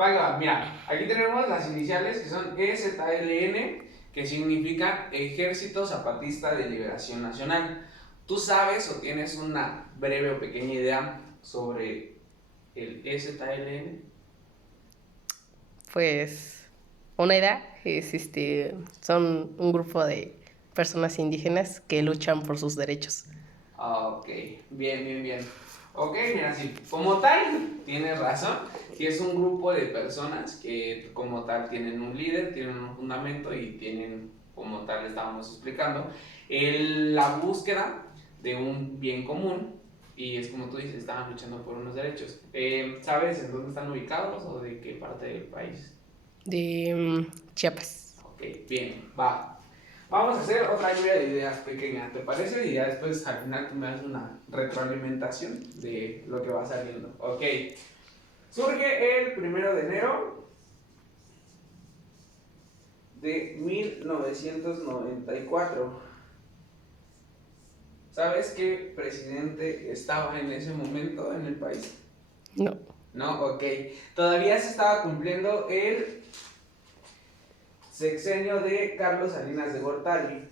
Va, mira, aquí tenemos las iniciales que son EZLN, que significan Ejército Zapatista de Liberación Nacional. ¿Tú sabes o tienes una breve o pequeña idea sobre el EZLN? Pues una idea es son un grupo de personas indígenas que luchan por sus derechos. Ok, bien, bien, bien. Ok, mira, sí, como tal, tienes razón. Sí, es un grupo de personas que como tal tienen un líder, tienen un fundamento y tienen, como tal estábamos explicando, la búsqueda de un bien común. Y es como tú dices, estaban luchando por unos derechos. ¿Sabes en dónde están ubicados o de qué parte del país? De Chiapas. Ok, bien, va. Vamos a hacer otra lluvia de ideas pequeña, ¿te parece? Y ya después al final tú me das una retroalimentación de lo que va saliendo. Ok. Surge el 1 de enero de 1994. ¿Sabes qué presidente estaba en ese momento en el país? No. No, ok. Todavía se estaba cumpliendo el sexenio de Carlos Salinas de Gortari.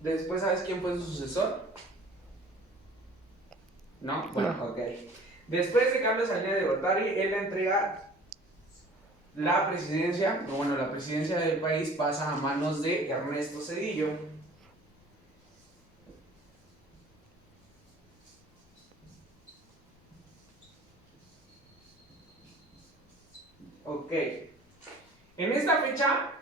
Después, ¿sabes quién fue su sucesor? ¿No? Bueno, No. ok. Después de Carlos Salinas de Gortari, él entrega la presidencia, bueno, la presidencia del país pasa a manos de Ernesto Zedillo. Ok. En esta fecha,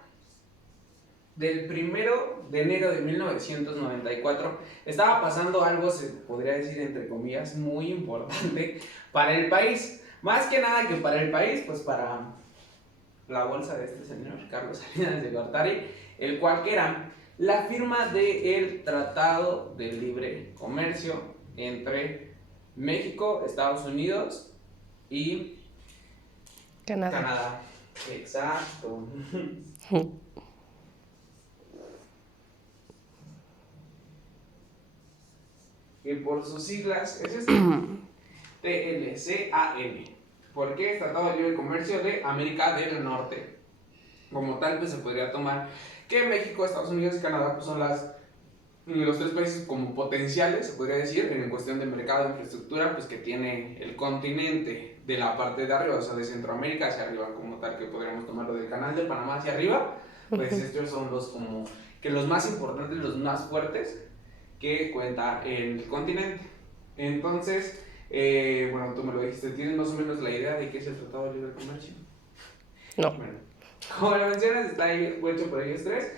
del 1 de enero de 1994, estaba pasando algo, se podría decir entre comillas, muy importante para el país. Más que nada que para el país, pues para la bolsa de este señor, Carlos Salinas de Gortari, el cual que era la firma del Tratado de Libre Comercio entre México, Estados Unidos y Canadá. Canadá. Exacto. Que por sus siglas es TLCAN. ¿Por qué? Tratado de Libre Comercio de América del Norte. Como tal, pues se podría tomar que México, Estados Unidos y Canadá pues, son los tres países como potenciales, se podría decir, en cuestión de mercado, de infraestructura, pues que tiene el continente de la parte de arriba, o sea, de Centroamérica hacia arriba, como tal, que podríamos tomarlo del canal de Panamá hacia arriba, pues estos son los como que los más importantes, los más fuertes que cuenta el continente. Entonces, bueno, tú me lo dijiste, ¿tienes más o menos la idea de qué es el Tratado de Libre Comercio? No. Bueno, como lo mencionas, está ahí hecho por ellos tres.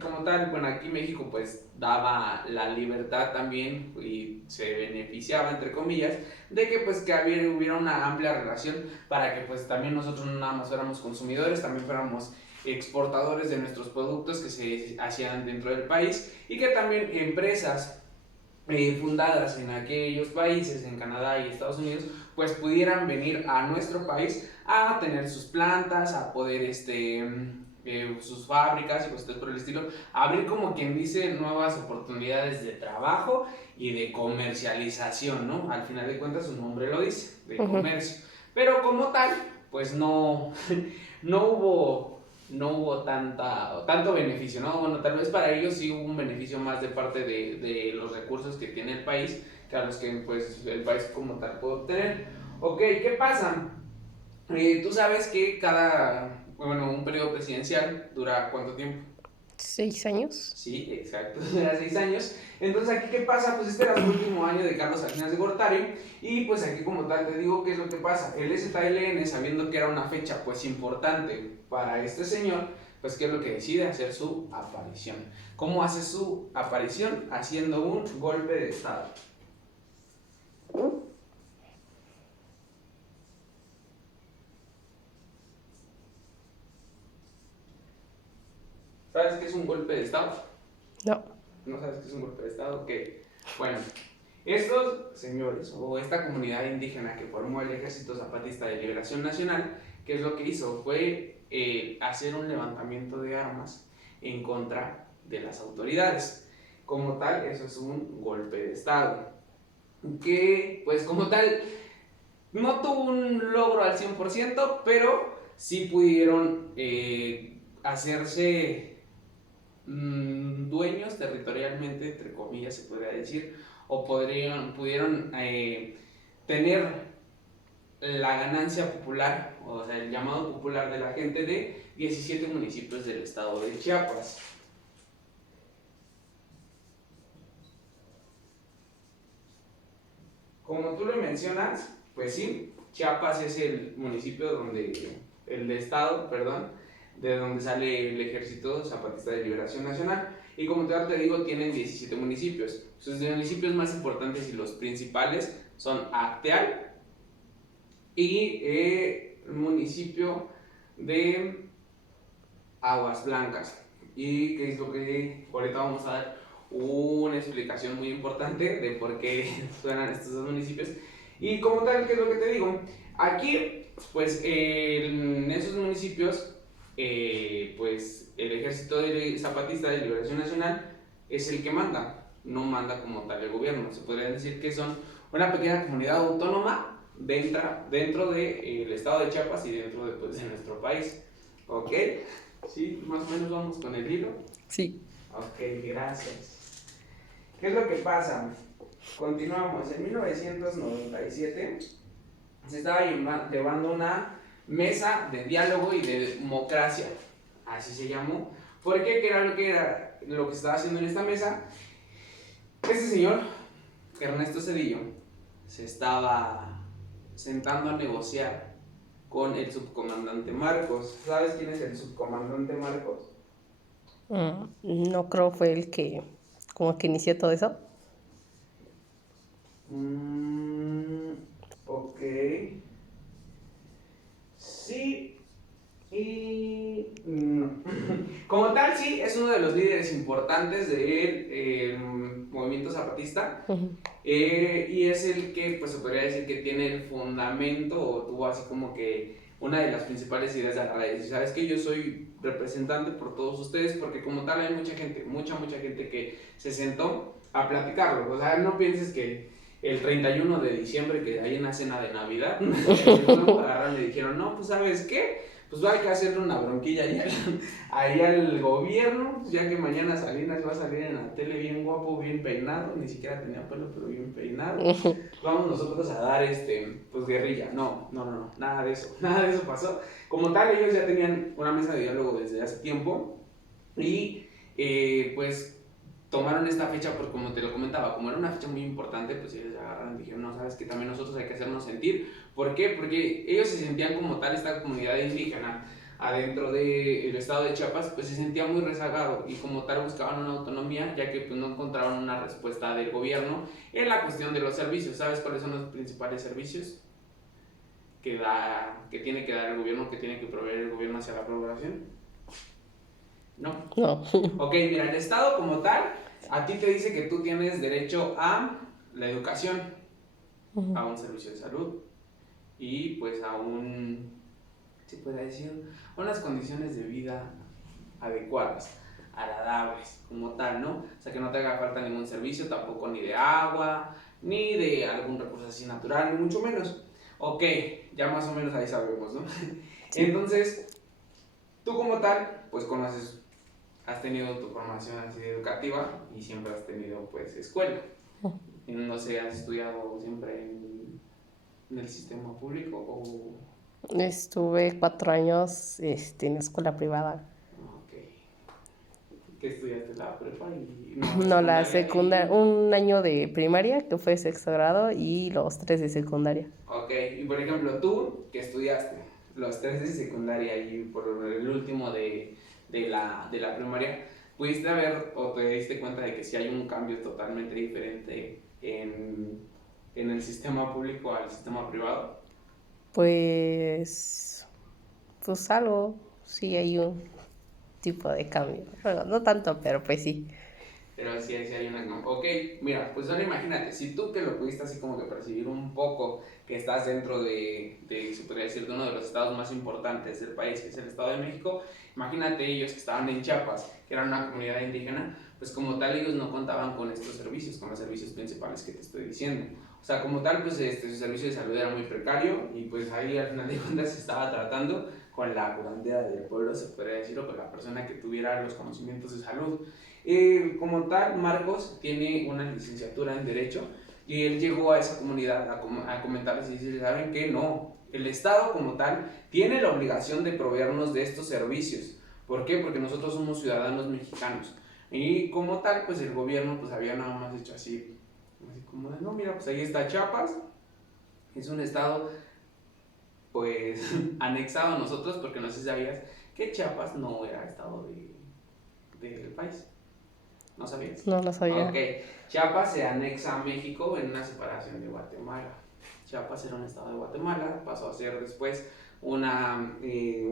Como tal, bueno, aquí México pues daba la libertad también y se beneficiaba, entre comillas, de que pues que hubiera una amplia relación para que pues también nosotros no nada más fuéramos consumidores, también fuéramos exportadores de nuestros productos que se hacían dentro del país y que también empresas fundadas en aquellos países, en Canadá y Estados Unidos, pues pudieran venir a nuestro país a tener sus plantas, a poder sus fábricas y cosas por el estilo, abrir como quien dice nuevas oportunidades de trabajo y de comercialización, ¿no? Al final de cuentas su nombre lo dice, de comercio. Pero como tal, pues no, no hubo tanto beneficio, ¿no? Bueno, tal vez para ellos sí hubo un beneficio más de parte de los recursos que tiene el país que a los que pues el país como tal puede obtener. Ok, ¿qué pasa? Tú sabes que bueno, un periodo presidencial dura ¿cuánto tiempo? 6 años. Sí, exacto, dura 6 años. Entonces, ¿aquí qué pasa? Pues este era el último año de Carlos Salinas de Gortari. Y pues aquí, como tal, te digo qué es lo que pasa. El ZLN, sabiendo que era una fecha pues importante para este señor, pues ¿qué es lo que decide? Hacer su aparición. ¿Cómo hace su aparición? Haciendo un golpe de estado. ¿Sabes qué es un golpe de estado? No. ¿No sabes qué es un golpe de estado? Ok. Bueno, estos señores o esta comunidad indígena que formó el Ejército Zapatista de Liberación Nacional, ¿qué es lo que hizo? Fue hacer un levantamiento de armas en contra de las autoridades. Como tal, eso es un golpe de Estado. que pues como tal no tuvo un logro al 100%, pero sí pudieron hacerse dueños territorialmente, entre comillas se podría decir, o pudieron tener la ganancia popular, o sea, el llamado popular de la gente de 17 municipios del estado de Chiapas. Como tú lo mencionas, pues sí, Chiapas es el municipio el estado, perdón, de donde sale el Ejército Zapatista de Liberación Nacional. Y como te digo, tienen 17 municipios. Sus municipios más importantes y los principales son Acteal y el municipio de Aguas Blancas. Y que es lo que ahorita vamos a dar una explicación muy importante de por qué suenan estos dos municipios. Y como tal, ¿qué es lo que te digo? Aquí, pues en esos municipios, pues el Ejército Zapatista de Liberación Nacional es el que manda, no manda como tal el gobierno. Se podría decir que son una pequeña comunidad autónoma dentro del estado de Chiapas y dentro de, pues, de nuestro país. ¿Ok? Sí, más o menos vamos con el hilo. Sí. Ok, gracias. ¿Qué es lo que pasa? Continuamos. En 1997 se estaba llevando una mesa de diálogo y de democracia, así se llamó. ¿Por qué? ¿Qué era lo que se estaba haciendo en esta mesa? Este señor, Ernesto Zedillo, se estaba sentando a negociar con el subcomandante Marcos. ¿Sabes quién es el subcomandante Marcos? No creo fue el que como que inició todo eso. Ok. Sí y no. Como tal, sí, es uno de los líderes importantes del movimiento zapatista. Y es el que, pues se podría decir que tiene el fundamento o tuvo así como que una de las principales ideas de la decir, sabes que yo soy representante por todos ustedes, porque como tal hay mucha gente, mucha gente que se sentó a platicarlo. O sea, no pienses que el 31 de diciembre, que hay una cena de Navidad, agarraron y dijeron, no, pues ¿sabes qué? Pues hay que hacerle una bronquilla ahí al gobierno, ya que mañana Salinas va a salir en la tele bien guapo, bien peinado, ni siquiera tenía pelo, pero bien peinado. Vamos nosotros a dar pues guerrilla. No, nada de eso pasó. Como tal, ellos ya tenían una mesa de diálogo desde hace tiempo y pues tomaron esta fecha porque, como te lo comentaba, como era una fecha muy importante, pues ellos agarraron y dijeron, no, sabes que también nosotros hay que hacernos sentir. ¿Por qué? Porque ellos se sentían como tal, esta comunidad indígena adentro del estado de Chiapas, pues se sentía muy rezagado y como tal buscaban una autonomía, ya que pues no encontraban una respuesta del gobierno en la cuestión de los servicios. ¿Sabes cuáles son los principales servicios que tiene que dar el gobierno, que tiene que proveer el gobierno hacia la población? No. Ok, mira, el Estado como tal, a ti te dice que tú tienes derecho a la educación, a un servicio de salud y pues a se puede decir, unas condiciones de vida adecuadas, agradables, como tal, ¿no? O sea, que no te haga falta ningún servicio, tampoco ni de agua, ni de algún recurso así natural, ni mucho menos. Ok, ya más o menos ahí sabemos, ¿no? Sí. Entonces, tú como tal, pues has tenido tu formación así educativa y siempre has tenido pues escuela. Y no sé, ¿has estudiado siempre en el sistema público o...? Estuve 4 años en escuela privada. Ok. ¿Qué estudiaste? ¿La prepa? No, la secundaria, un año de primaria, que fue sexto grado, y los 3 de secundaria. Ok, y por ejemplo, tú, que estudiaste los 3 de secundaria y por el último de la primaria, ¿pudiste ver o te diste cuenta de que sí hay un cambio totalmente diferente en el sistema público al sistema privado? Pues algo, sí hay un tipo de cambio. Bueno, no tanto, pero pues sí. Pero sí hay una... Ok, mira, pues ahora imagínate, si tú que lo pudiste así como que percibir un poco, que estás dentro se podría decir, de uno de los estados más importantes del país, que es el Estado de México, imagínate ellos que estaban en Chiapas, que eran una comunidad indígena, pues como tal ellos no contaban con estos servicios, con los servicios principales que te estoy diciendo. O sea, como tal, pues su servicio de salud era muy precario y pues ahí al final de cuentas se estaba tratando con la curandera del pueblo, se podría decir, o con la persona que tuviera los conocimientos de salud. Como tal, Marcos tiene una licenciatura en Derecho y él llegó a esa comunidad a comentarles y decirles, ¿saben qué? No, el Estado como tal tiene la obligación de proveernos de estos servicios. ¿Por qué? Porque nosotros somos ciudadanos mexicanos. Y como tal, pues el gobierno pues había nada más hecho así como de, no, mira, pues ahí está Chiapas, es un estado pues anexado a nosotros, porque no sé si sabías que Chiapas no era estado del país. ¿No sabías? No lo sabía. Ok, Chiapas se anexa a México en una separación de Guatemala. Chiapas era un estado de Guatemala, pasó a ser después un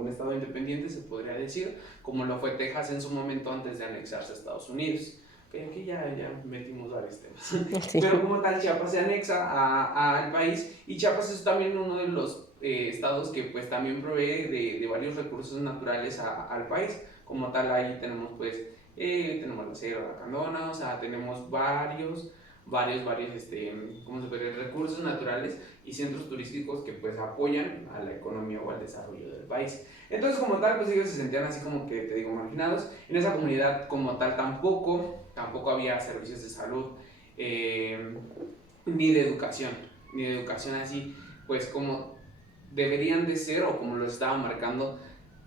estado independiente, se podría decir, como lo fue Texas en su momento antes de anexarse a Estados Unidos. Okay, aquí ya metimos varios temas. Sí. Pero como tal, Chiapas se anexa al país y Chiapas es también uno de los estados que pues también provee de varios recursos naturales al país. Como tal, ahí tenemos pues tenemos la Sierra de la Candona, o sea, tenemos varios ¿cómo se puede decir? Recursos naturales y centros turísticos que pues apoyan a la economía o al desarrollo del país. Entonces, como tal, pues ellos se sentían así como que, te digo, marginados. En esa comunidad como tal tampoco había servicios de salud, ni de educación así, pues como deberían de ser o como lo estaba marcando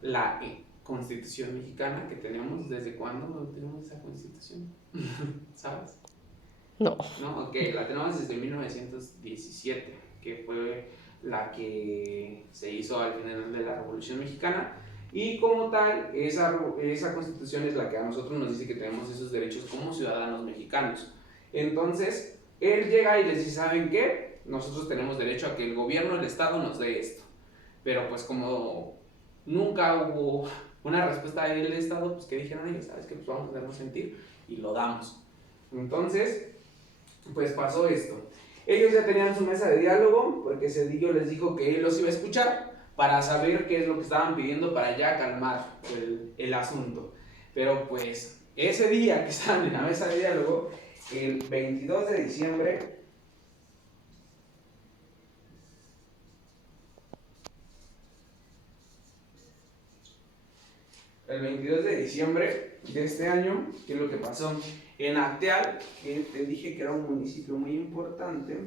la Constitución mexicana que tenemos. ¿Desde cuándo tenemos esa Constitución? ¿Sabes? No. No, ok, la tenemos desde 1917, que fue la que se hizo al final de la Revolución Mexicana. Y como tal, esa constitución es la que a nosotros nos dice que tenemos esos derechos como ciudadanos mexicanos. Entonces, él llega y les dice, ¿saben qué? Nosotros tenemos derecho a que el gobierno, el Estado nos dé esto. Pero pues como nunca hubo una respuesta del Estado, pues que dijeron ellos, ¿sabes qué? Pues vamos a hacernos sentir y lo damos. Entonces, pues pasó esto. Ellos ya tenían su mesa de diálogo porque Cedillo les dijo que él los iba a escuchar para saber qué es lo que estaban pidiendo para ya calmar el asunto. Pero pues ese día que estaban en la mesa de diálogo, el 22 de diciembre, de este año, ¿qué es lo que pasó? En Acteal, que te dije que era un municipio muy importante,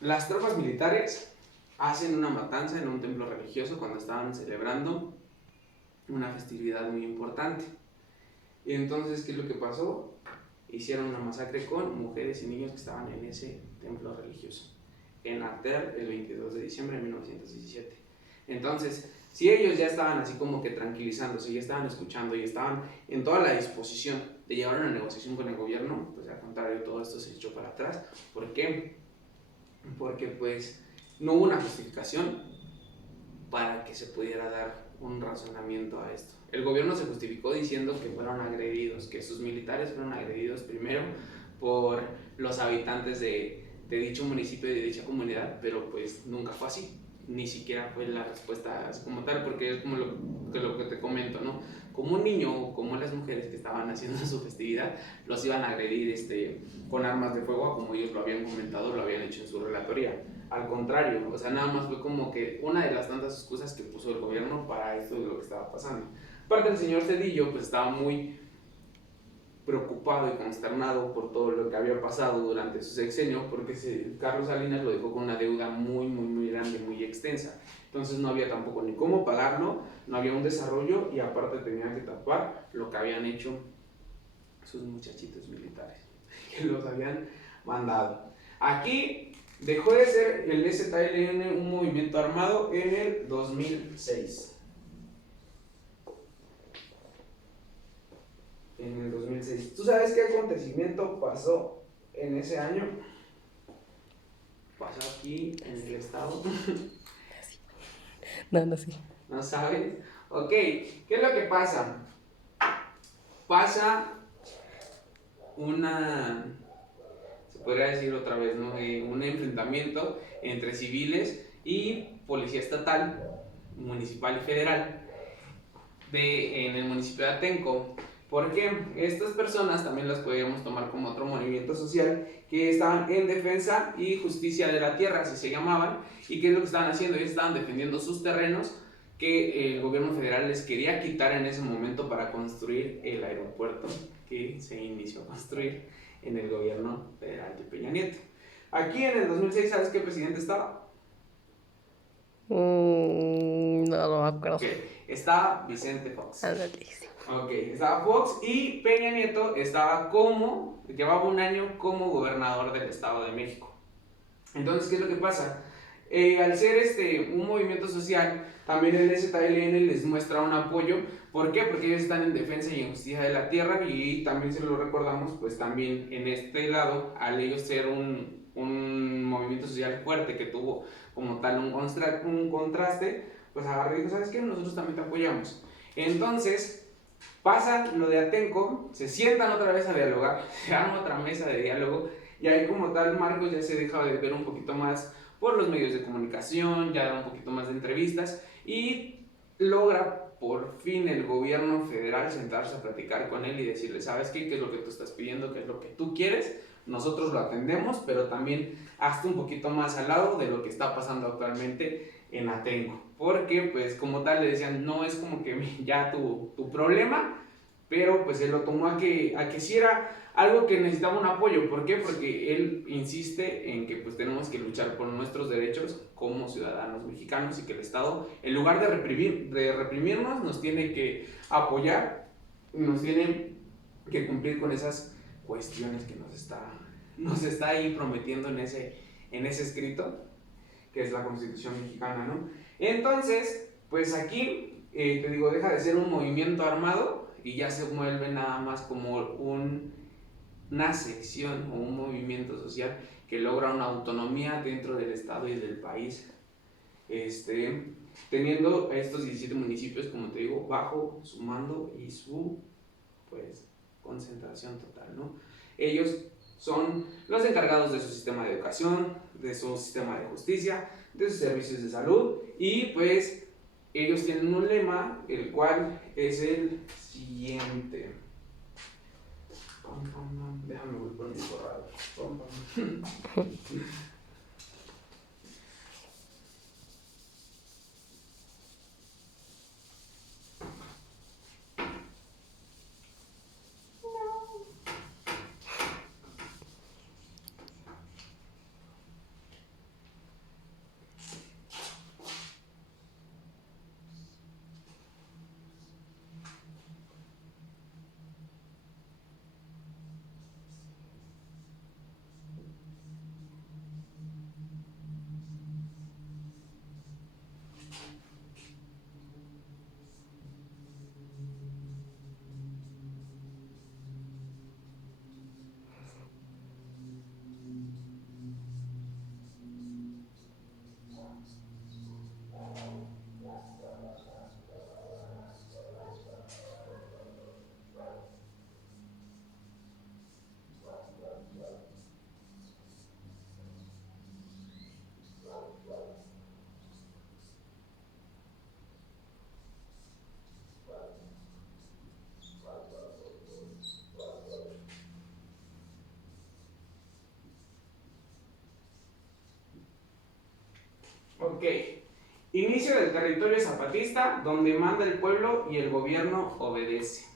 las tropas militares hacen una matanza en un templo religioso cuando estaban celebrando una festividad muy importante. Y entonces, ¿qué es lo que pasó? Hicieron una masacre con mujeres y niños que estaban en ese templo religioso, en Acteal, el 22 de diciembre de 1917. Entonces, si ellos ya estaban así como que tranquilizándose, ya estaban escuchando y estaban en toda la disposición de llevar una negociación con el gobierno, pues al contrario, todo esto se echó para atrás. ¿Por qué? Porque pues no hubo una justificación para que se pudiera dar un razonamiento a esto. El gobierno se justificó diciendo que fueron agredidos, que sus militares fueron agredidos primero por los habitantes de dicho municipio y de dicha comunidad, pero pues nunca fue así. Ni siquiera fue la respuesta como tal, porque es como lo que te comento, ¿no? Como un niño o como las mujeres que estaban haciendo su festividad, los iban a agredir con armas de fuego, como ellos lo habían comentado, lo habían hecho en su relatoría. Al contrario, o sea, nada más fue como que una de las tantas excusas que puso el gobierno para esto de lo que estaba pasando. Aparte, el señor Cedillo pues estaba muy preocupado y consternado por todo lo que había pasado durante su sexenio, porque Carlos Salinas lo dejó con una deuda muy, muy, muy grande, muy extensa. Entonces no había tampoco ni cómo pagarlo, no había un desarrollo y aparte tenían que tapar lo que habían hecho sus muchachitos militares, que los habían mandado. Aquí dejó de ser el ZLN un movimiento armado en el 2006. En el 2006. ¿Tú sabes qué acontecimiento pasó en ese año? Pasó aquí en el estado. No sé. ¿No sabes? Ok, ¿qué es lo que pasa? Pasa se podría decir otra vez, ¿no? Un enfrentamiento entre civiles y policía estatal, municipal y federal. en el municipio de Atenco. Porque estas personas también las podríamos tomar como otro movimiento social que estaban en defensa y justicia de la tierra, así se llamaban. ¿Y qué es lo que estaban haciendo? Ellos estaban defendiendo sus terrenos que el gobierno federal les quería quitar en ese momento para construir el aeropuerto que se inició a construir en el gobierno federal de Peña Nieto. Aquí en el 2006, ¿sabes qué presidente estaba? No lo acuerdo. Ok, estaba Vicente Fox. Ándale, sí. Ok, estaba Fox y Peña Nieto llevaba un año como gobernador del Estado de México. Entonces, ¿qué es lo que pasa? Al ser un movimiento social, también el ZLN les muestra un apoyo. ¿Por qué? Porque ellos están en defensa y en justicia de la tierra, y también se lo recordamos, pues también en este lado, al ellos ser un movimiento social fuerte que tuvo como tal un contraste, pues agarré y dijo, ¿sabes qué? Nosotros también te apoyamos. Entonces, pasa lo de Atenco, se sientan otra vez a dialogar, se arma otra mesa de diálogo, y ahí como tal Marcos ya se deja de ver un poquito más por los medios de comunicación, ya da un poquito más de entrevistas, y logra por fin el gobierno federal sentarse a platicar con él y decirle, ¿sabes qué? ¿Qué es lo que tú estás pidiendo? ¿Qué es lo que tú quieres? Nosotros lo atendemos, pero también hazte un poquito más al lado de lo que está pasando actualmente en Atenco. Porque, pues, como tal, le decían, no es como que ya tu problema, pero pues él lo tomó a que sí era algo que necesitaba un apoyo. ¿Por qué? Porque él insiste en que pues tenemos que luchar por nuestros derechos como ciudadanos mexicanos, y que el Estado, en lugar de reprimirnos, nos tiene que apoyar, nos tiene que cumplir con esas cuestiones que nos está ahí prometiendo en ese escrito, que es la Constitución mexicana, ¿no? Entonces, pues aquí, te digo, deja de ser un movimiento armado y ya se vuelve nada más como una sección o un movimiento social que logra una autonomía dentro del Estado y del país, teniendo estos 17 municipios, como te digo, bajo su mando y su, pues, concentración total, ¿no? Ellos son los encargados de su sistema de educación, de su sistema de justicia, de sus servicios de salud, y pues ellos tienen un lema, el cual es el siguiente. Déjame voy por mi borrador. Ok. Inicio del territorio zapatista, donde manda el pueblo y el gobierno obedece.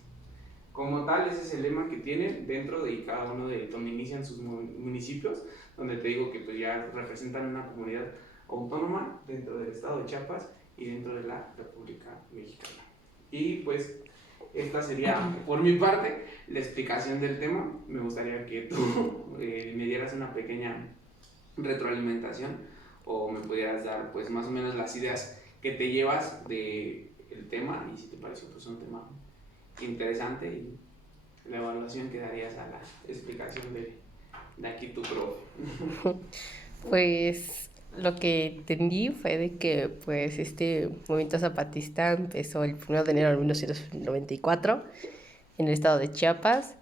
Como tal, ese es el lema que tienen dentro de cada uno de donde inician sus municipios, donde te digo que pues ya representan una comunidad autónoma dentro del estado de Chiapas y dentro de la República Mexicana. Y pues esta sería por mi parte la explicación del tema. Me gustaría que tú me dieras una pequeña retroalimentación, o me pudieras dar pues más o menos las ideas que te llevas del tema, y si te pareció pues un tema interesante, y la evaluación que darías a la explicación de aquí tu profe. Pues lo que entendí fue de que pues este movimiento zapatista empezó el 1 de enero de 1994 en el estado de Chiapas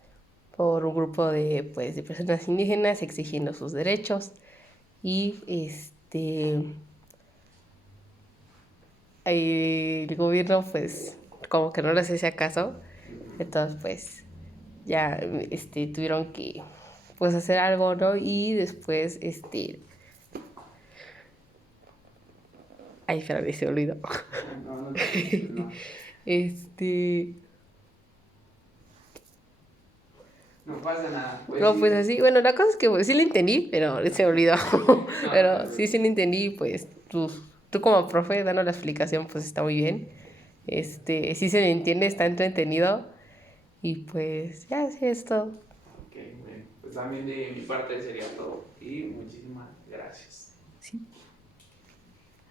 por un grupo de personas indígenas exigiendo sus derechos, y el gobierno pues como que no les hacía caso. Entonces, pues, ya, tuvieron que, pues, hacer algo, ¿no? Y después, ay, espérame, se me olvidó. No, no te preocupes, no. Este, No pasa nada. Pues no, sí. pues así, bueno, la cosa es que pues, sí lo entendí, pero se me olvidó. No, Pero no, sí lo entendí, pues tú como profe dando la explicación, pues está muy bien. Sí se le entiende, está entretenido. Y pues ya, sí, es todo. ok, bueno. Pues también de mi parte sería todo. Y muchísimas gracias. Sí.